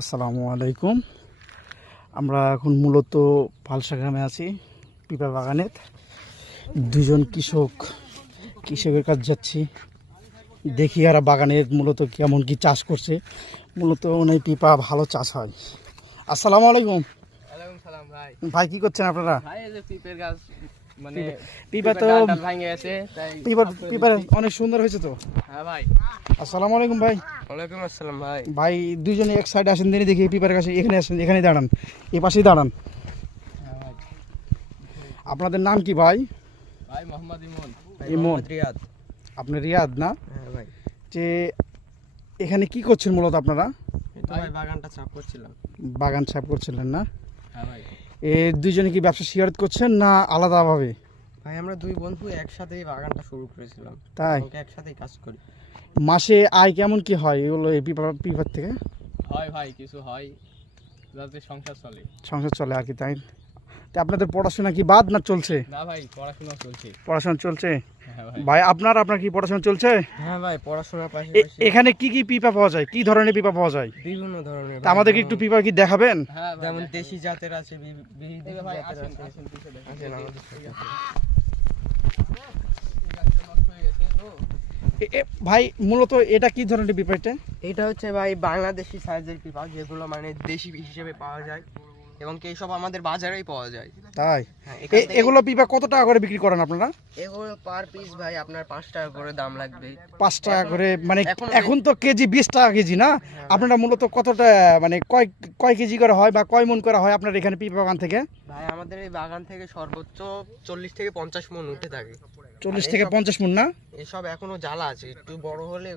আসসালামু আলাইকুম। আমরা এখন মূলত পালসা গ্রামে আছি, পিপা বাগানের দুজন কৃষকের কাছে যাচ্ছি, দেখি আর বাগানের মূলত কেমন কি চাষ করছে। মূলত অনেক পিপা ভালো চাষ হয়। আসসালামু আলাইকুম। ওয়ালাইকুম সালাম ভাই। ভাই কি করছেন আপনারা? ভাই এই যে পিপের গাছ মানে পিপা তো ডাল ভেঙে গেছে তাই পিপা অনেক সুন্দর হয়েছে তো। হ্যাঁ ভাই। আসসালামু আলাইকুম ভাই। ওয়ালাইকুম আসসালাম ভাই। ভাই দুইজনে এক সাইডে আসেন, দিনই দেখি পিপার কাছে। এখানে আসেন, এখানেই দাঁড়ান, এ পাশেই দাঁড়ান। হ্যাঁ ভাই। আপনাদের নাম কি ভাই? ভাই মোহাম্মদ ইমন। ইমন। রিয়াদ। আপনি রিয়াদ না? হ্যাঁ ভাই। যে এখানে কি করছেন মূলত আপনারা? এটা ভাই বাগানটা সাফ করছিলাম। বাগান সাফ করছিলেন না? হ্যাঁ ভাই। এই দুইজনে কি ব্যবসা শিয়ারত করছেন না আলাদাভাবে? ভাই আমরা দুই বন্ধু একসাথেই বাগানটা শুরু করেছিলাম। তাই একসাথেই কাজ করি। মাসে আয় কেমন কি হয় এগুলো এই পিপার থেকে? হয় ভাই, কিছু হয় যাতে সংসার চলে। সংসার চলে আর কি, তাই? তো আপনাদের পড়াশোনা কি বাদ না চলছে? না ভাই, পড়াশোনা চলছে। পড়াশোনা চলছে। হ্যাঁ ভাই। ভাই আপনার কি পড়াশোনা চলছে? হ্যাঁ ভাই, পড়াশোনার পাশাপাশি এখানে কি কি পিপা পাওয়া যায়, কি ধরনের পিপা পাওয়া যায়? বিভিন্ন ধরনের। তা আমাদেরকে একটু পিপা কি দেখাবেন? যেমন দেশি জাতের আছে, বিদেশি জাতের আছে। আসেন আমাদের সাথে। ভাই মূলত এটা কি ধরনের পিপা এটা? এটা হচ্ছে ভাই বাংলাদেশি সাইজের পিপা, যেগুলো মানে দেশি হিসেবে পাওয়া যায় এবং এইসব আমাদের বাজারেই পাওয়া যায়। তাই হ্যাঁ, এগুলো পিপা কত টাকা করে বিক্রি করেন আপনারা? এগুলো পার পিস ভাই আপনার 5 টাকা করে দাম লাগবে। 5 টাকা করে মানে এখন এখন তো কেজি 20 টাকা কেজি না? আপনারা মূলত কতটা মানে কয় কেজি করে হয় বা কয় মন করে হয় আপনার এখানে পিপা বাগান থেকে? ভাই আমাদের এই বাগান থেকে সর্বোচ্চ 40 থেকে 50 মণ উঠে থাকে। 40 থেকে 50 মন না? এসব এখনো জ্বালা আছে, একটু বড় হলে